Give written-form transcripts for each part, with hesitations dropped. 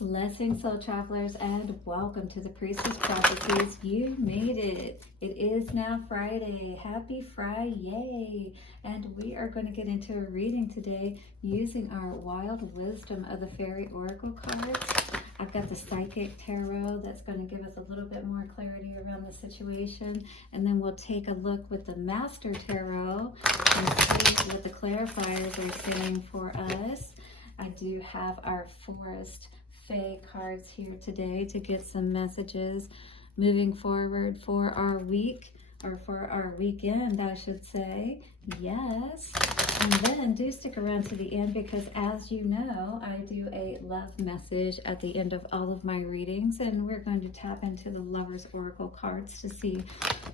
Blessings, soul travelers, and welcome to the Priestess Prophecies. You made it. It is now Friday. Happy Friday. And we are going to get into a reading today using our wild wisdom of the Faery Oracle cards. I've got the Psychic Tarot that's going to give us a little bit more clarity around the situation. And then we'll take a look with the Master Tarot and see what the clarifiers are saying for us. I do have our Forest Fae cards here today to get some messages moving forward for our week, or for our weekend, I should say. Yes. And then do stick around to the end, because as you know, I do a love message at the end of all of my readings, and we're going to tap into the Lover's Oracle cards to see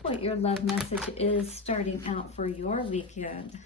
what your love message is starting out for your weekend.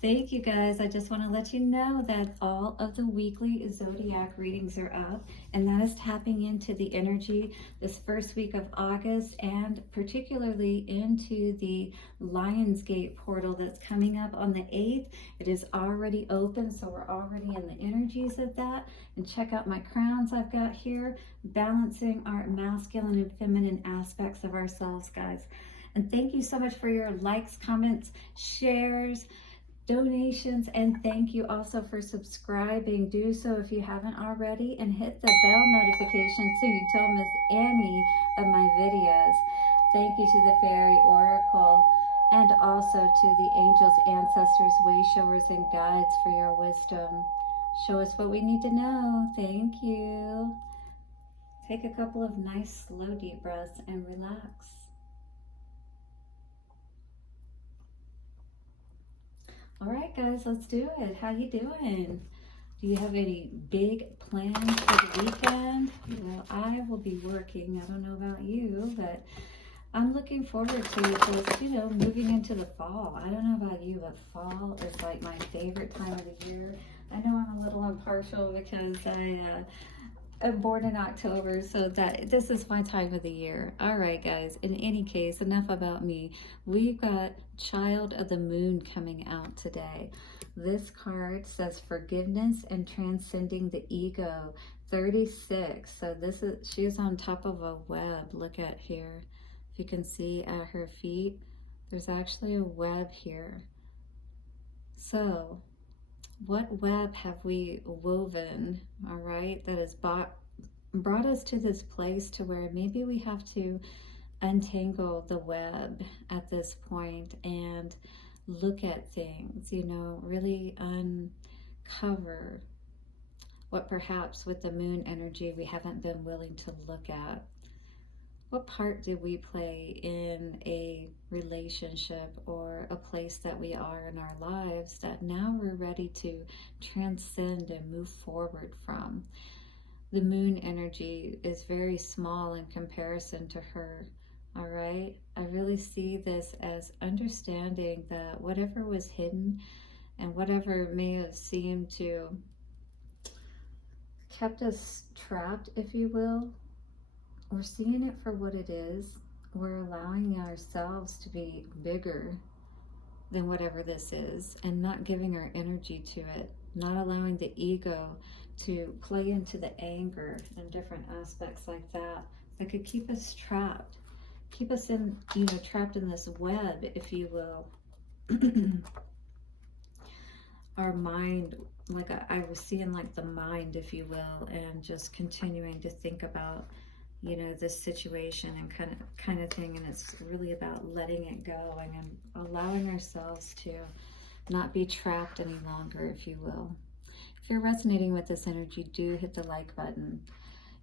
Thank you guys. I just want to let you know that all of the weekly zodiac readings are up, and that is tapping into the energy this first week of August, and particularly into the Lionsgate portal that's coming up on the 8th. It is already open, so we're already in the energies of that. And check out my crowns I've got here, balancing our masculine and feminine aspects of ourselves, guys. And thank you so much for your likes, comments, shares, donations, and thank you also for subscribing. Do so if you haven't already, and hit the bell notification so you don't miss any of my videos. Thank you to the Faery Oracle, and also to the angels, ancestors, way showers, and guides for your wisdom. Show us what we need to know. Thank you. Take a couple of nice slow deep breaths and relax. All right, guys, let's do it. How you doing? Do you have any big plans for the weekend? Well, I will be working. I don't know about you, but I'm looking forward to just, moving into the fall. I don't know about you, but fall is like my favorite time of the year. I know I'm a little impartial because I'm born in October, so that this is my time of the year. All right, guys, in any case, enough about me. We've got Child of the Moon coming out today. This card says forgiveness and transcending the ego, 36. So she is on top of a web. Look at here. If you can see at her feet, there's actually a web here. So what web have we woven, all right, that has brought us to this place to where maybe we have to untangle the web at this point and look at things, really uncover what perhaps with the moon energy we haven't been willing to look at. What part do we play in a relationship or a place that we are in our lives that now we're ready to transcend and move forward from? The moon energy is very small in comparison to her, all right? I really see this as understanding that whatever was hidden and whatever may have seemed to kept us trapped, if you will, we're seeing it for what it is. We're allowing ourselves to be bigger than whatever this is, and not giving our energy to it, not allowing the ego to play into the anger and different aspects like that could keep us trapped, keep us in, trapped in this web, if you will. Our mind, like I was seeing like the mind, if you will, and just continuing to think about this situation and kind of thing. And it's really about letting it go and allowing ourselves to not be trapped any longer, if you will. If you're resonating with this energy, do hit the like button.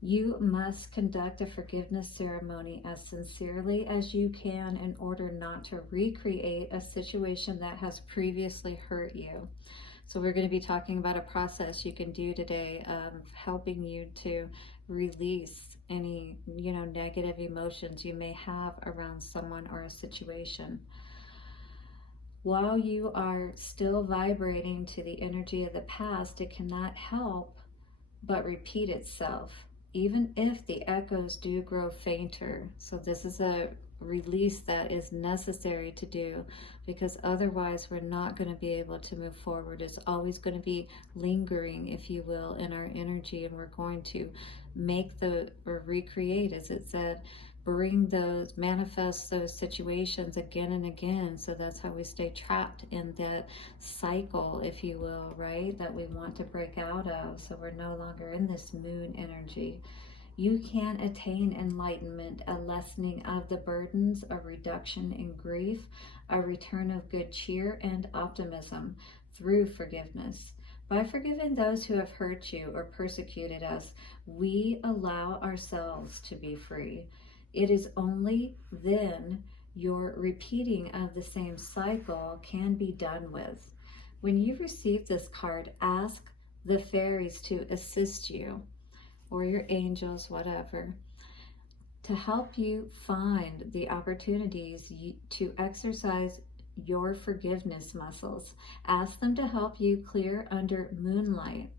You must conduct a forgiveness ceremony as sincerely as you can in order not to recreate a situation that has previously hurt you. So we're going to be talking about a process you can do today of helping you to release any, negative emotions you may have around someone or a situation. While you are still vibrating to the energy of the past, it cannot help but repeat itself. even if the echoes do grow fainter. So this is a release that is necessary to do, because otherwise we're not going to be able to move forward. It's always going to be lingering, if you will, in our energy, and we're going to make or recreate, as it said, bring those, manifest those situations again and again. So that's how we stay trapped in that cycle, if you will, right, that we want to break out of. So we're no longer in this moon energy. You can attain enlightenment, a lessening of the burdens, a reduction in grief, a return of good cheer and optimism through forgiveness. By forgiving those who have hurt you or persecuted us, we allow ourselves to be free. It is only then your repeating of the same cycle can be done with. When you receive this card, ask the fairies to assist you, or your angels, whatever, to help you find the opportunities to exercise your forgiveness muscles. Ask them to help you clear under moonlight,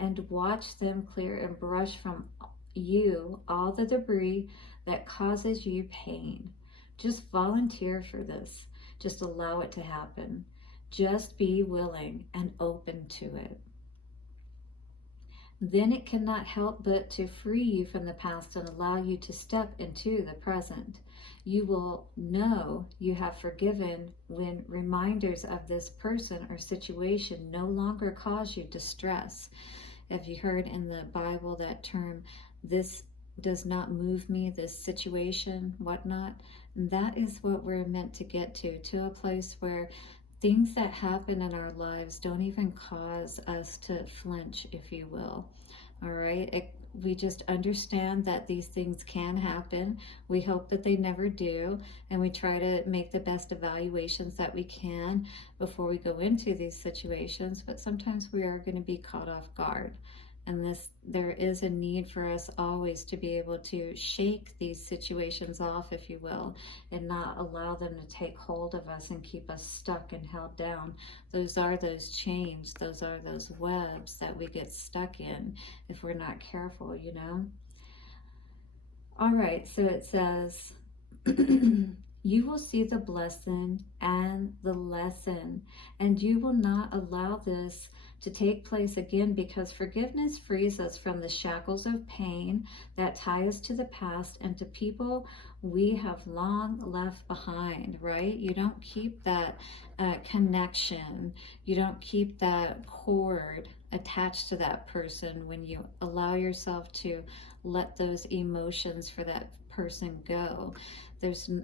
and watch them clear and brush from you all the debris that causes you pain. Just volunteer for this. Just allow it to happen. Just be willing and open to it. Then it cannot help but to free you from the past and allow you to step into the present. You will know you have forgiven when reminders of this person or situation no longer cause you distress. Have you heard in the Bible that term, this does not move me, this situation, whatnot? And that is what we're meant to get to a place where things that happen in our lives don't even cause us to flinch, if you will. All right? We just understand that these things can happen. We hope that they never do, and we try to make the best evaluations that we can before we go into these situations, but sometimes we are going to be caught off guard. And there is a need for us always to be able to shake these situations off, if you will, and not allow them to take hold of us and keep us stuck and held down. Those are those chains, those are those webs that we get stuck in if we're not careful, you know? All right, so it says, you will see the blessing and the lesson, and you will not allow this to take place again, because forgiveness frees us from the shackles of pain that tie us to the past and to people we have long left behind, right? You don't keep that connection. You don't keep that cord attached to that person when you allow yourself to let those emotions for that person go.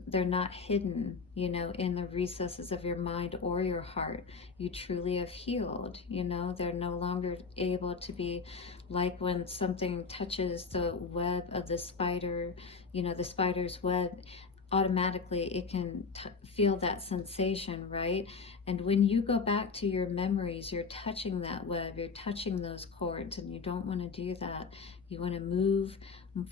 They're not hidden, you know, in the recesses of your mind or your heart. You truly have healed, you know. They're no longer able to be like when something touches the web of the spider, you know, the spider's web, automatically it can feel that sensation, right? And when you go back to your memories, you're touching that web, you're touching those cords, and you don't want to do that. You want to move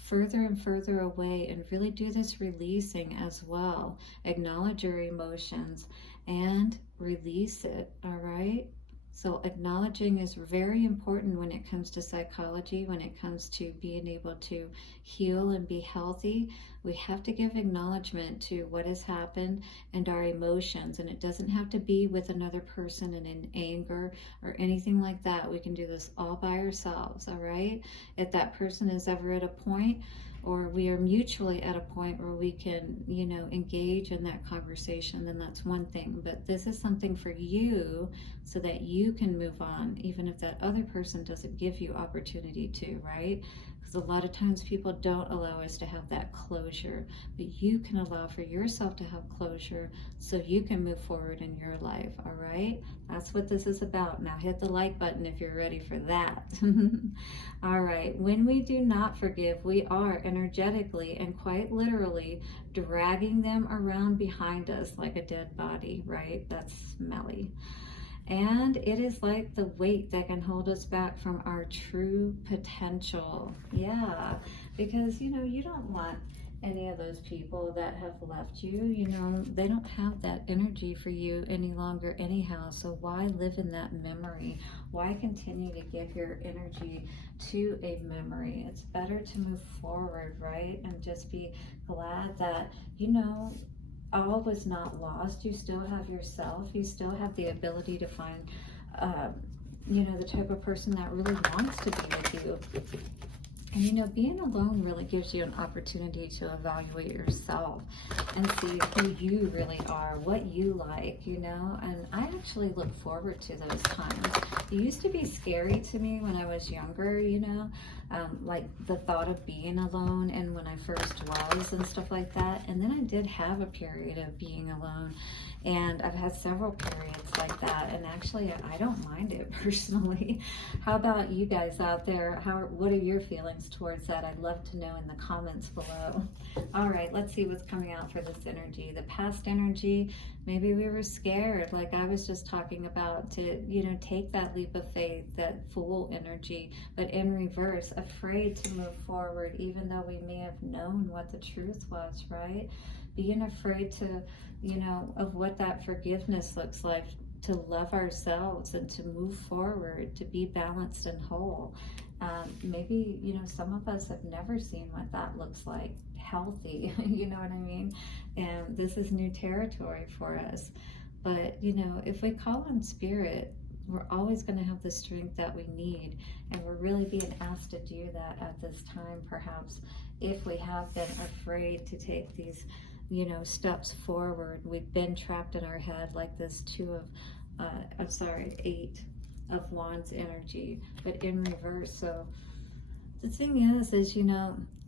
further and further away and really do this releasing as well. Acknowledge your emotions and release it, all right? So acknowledging is very important when it comes to psychology, when it comes to being able to heal and be healthy. We have to give acknowledgement to what has happened and our emotions. And it doesn't have to be with another person and in anger or anything like that. We can do this all by ourselves, all right? If that person is ever at a point, or we are mutually at a point where we can, you know, engage in that conversation, then that's one thing. But this is something for you so that you can move on, even if that other person doesn't give you opportunity to, right? Because a lot of times people don't allow us to have that closure, but you can allow for yourself to have closure so you can move forward in your life, all right? That's what this is about. Now hit the like button if you're ready for that. All right, when we do not forgive, we are energetically and quite literally dragging them around behind us like a dead body, right? That's smelly. And it is like the weight that can hold us back from our true potential. Yeah, because you don't want any of those people that have left you. They don't have that energy for you any longer anyhow. So why live in that memory? Why continue to give your energy to a memory? It's better to move forward, right? And just be glad that, all was not lost. You still have yourself. You still have the ability to find, the type of person that really wants to be with you. And being alone really gives you an opportunity to evaluate yourself and see who you really are, what you like, and I actually look forward to those times. It used to be scary to me when I was younger, like the thought of being alone and when I first was and stuff like that. And then I did have a period of being alone, and I've had several periods like that, and actually I don't mind it personally. How about you guys out there? What are your feelings towards that? I'd love to know in the comments below. All right, let's see what's coming out for this energy. The past energy, maybe we were scared, like I was just talking about, to take that leap of faith, that fool energy, but in reverse, afraid to move forward even though we may have known what the truth was, right? Being afraid to of what that forgiveness looks like, to love ourselves and to move forward, to be balanced and whole. Maybe some of us have never seen what that looks like, healthy. You know what I mean? And this is new territory for us. But if we call on spirit, we're always going to have the strength that we need, and we're really being asked to do that at this time, perhaps, if we have been afraid to take these steps forward. We've been trapped in our head, like this Eight of Wands energy, but in reverse. So the thing is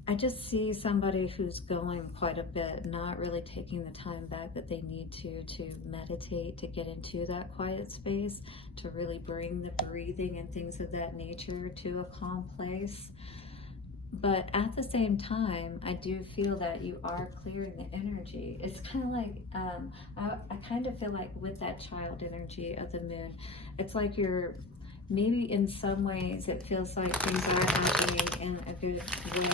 I just see somebody who's going quite a bit, not really taking the time back that they need to meditate, to get into that quiet space, to really bring the breathing and things of that nature to a calm place. But at the same time, I do feel that you are clearing the energy. It's kind of like, I kind of feel like with that child energy of the moon, it's like you're, maybe in some ways it feels like things are happening in a good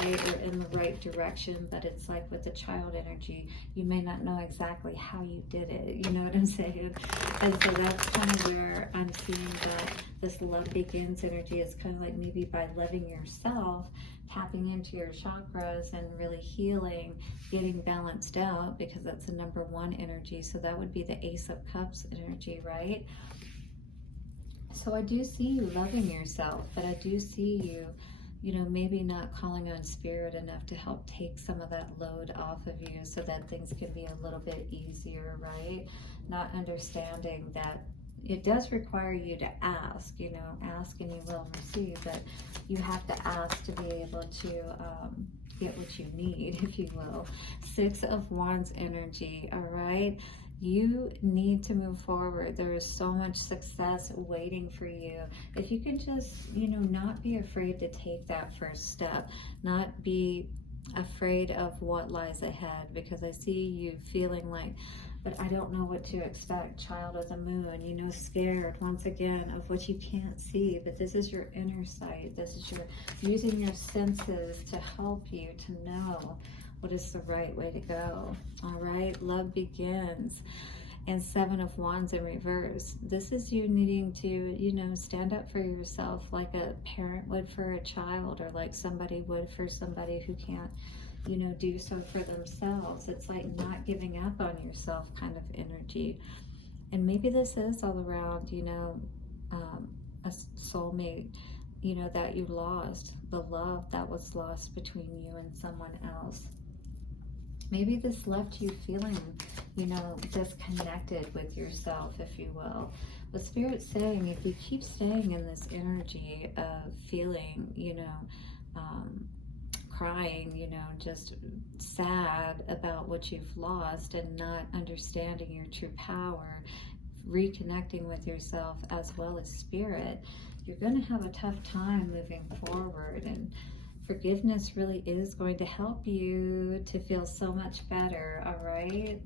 way or in the right direction, but it's like with the child energy, you may not know exactly how you did it, you know what I'm saying? And so that's kind of where I'm seeing that this love begins energy is kind of like maybe by loving yourself, tapping into your chakras and really healing, getting balanced out, because that's the number one energy. So that would be the Ace of Cups energy, right? So I do see you loving yourself, but I do see you, maybe not calling on spirit enough to help take some of that load off of you so that things can be a little bit easier, right? Not understanding that it does require you to ask, ask and you will receive, but you have to ask to be able to get what you need, if you will. Six of Wands energy, all right? You need to move forward. There is so much success waiting for you. If you can just, not be afraid to take that first step, not be afraid of what lies ahead, because I see you feeling like, but I don't know what to expect, child of the moon, scared once again of what you can't see. But this is your inner sight. This is your using your senses to help you to know what is the right way to go. All right, love begins. And Seven of Wands in reverse. This is you needing to, stand up for yourself like a parent would for a child, or like somebody would for somebody who can't, do so for themselves. It's like not giving up on yourself kind of energy. And maybe this is all around, a soulmate, that you lost, the love that was lost between you and someone else. Maybe this left you feeling, disconnected with yourself, if you will. But Spirit's saying, if you keep staying in this energy of feeling, crying, just sad about what you've lost and not understanding your true power, reconnecting with yourself as well as spirit, you're going to have a tough time moving forward. And forgiveness really is going to help you to feel so much better, all right?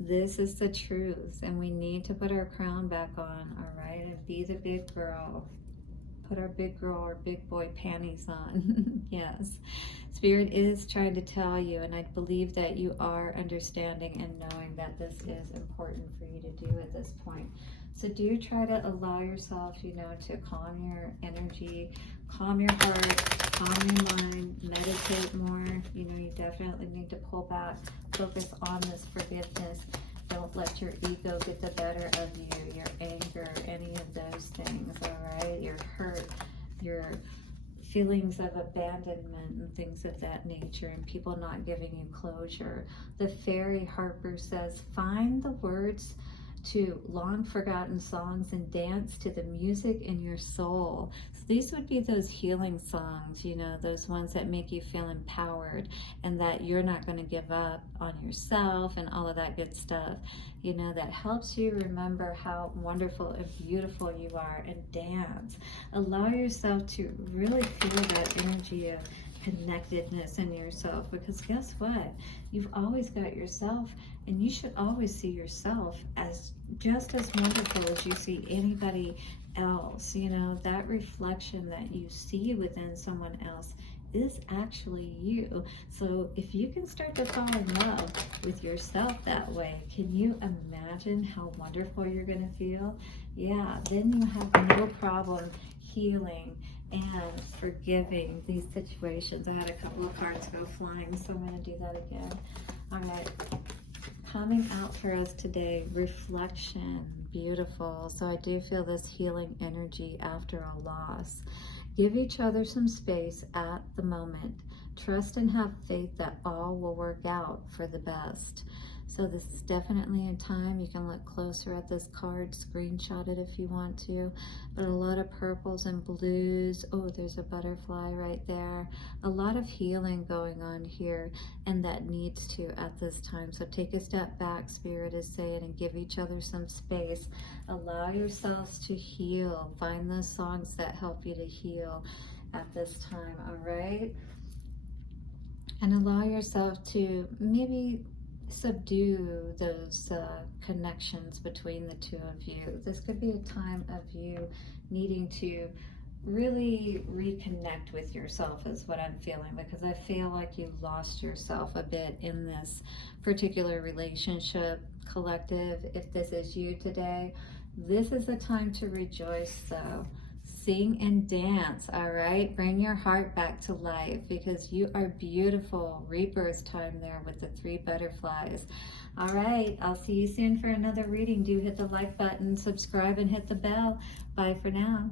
This is the truth, and we need to put our crown back on, all right, and be the big girl. Put our big girl or big boy panties on. Yes. Spirit is trying to tell you, and I believe that you are understanding and knowing that this is important for you to do at this point. So do try to allow yourself, you know, to calm your energy, calm your heart, calm your mind, meditate more. You know, you definitely need to pull back, focus on this forgiveness. Don't let your ego get the better of you, your anger, any of those things, all right? Your hurt, your feelings of abandonment and things of that nature, and people not giving you closure. The fairy harper says, find the words to long forgotten songs and dance to the music in your soul. So these would be those healing songs, you know, those ones that make you feel empowered and that you're not going to give up on yourself and all of that good stuff, you know, that helps you remember how wonderful and beautiful you are, and dance. Allow yourself to really feel that energy of connectedness in yourself, because guess what? You've always got yourself, and you should always see yourself as just as wonderful as you see anybody else. You know, that reflection that you see within someone else is actually you. So if you can start to fall in love with yourself that way, can you imagine how wonderful you're going to feel? Yeah, then you have no problem healing and forgiving these situations. I had a couple of cards go flying, so I'm going to do that again. All right. Coming out for us today, reflection. Beautiful. So I do feel this healing energy after a loss. Give each other some space at the moment. Trust and have faith that all will work out for the best. So this is definitely a time. You can look closer at this card, screenshot it if you want to. But a lot of purples and blues. Oh, there's a butterfly right there. A lot of healing going on here, and that needs to at this time. So take a step back, Spirit is saying, and give each other some space. Allow yourselves to heal. Find those songs that help you to heal at this time, all right? And allow yourself to maybe subdue those connections between the two of you. This could be a time of you needing to really reconnect with yourself, is what I'm feeling, because I feel like you lost yourself a bit in this particular relationship. Collective, if this is you today, this is a time to rejoice though. Sing and dance, all right? Bring your heart back to life, because you are beautiful. Rebirth time there with the 3 butterflies. All right, I'll see you soon for another reading. Do hit the like button, subscribe, and hit the bell. Bye for now.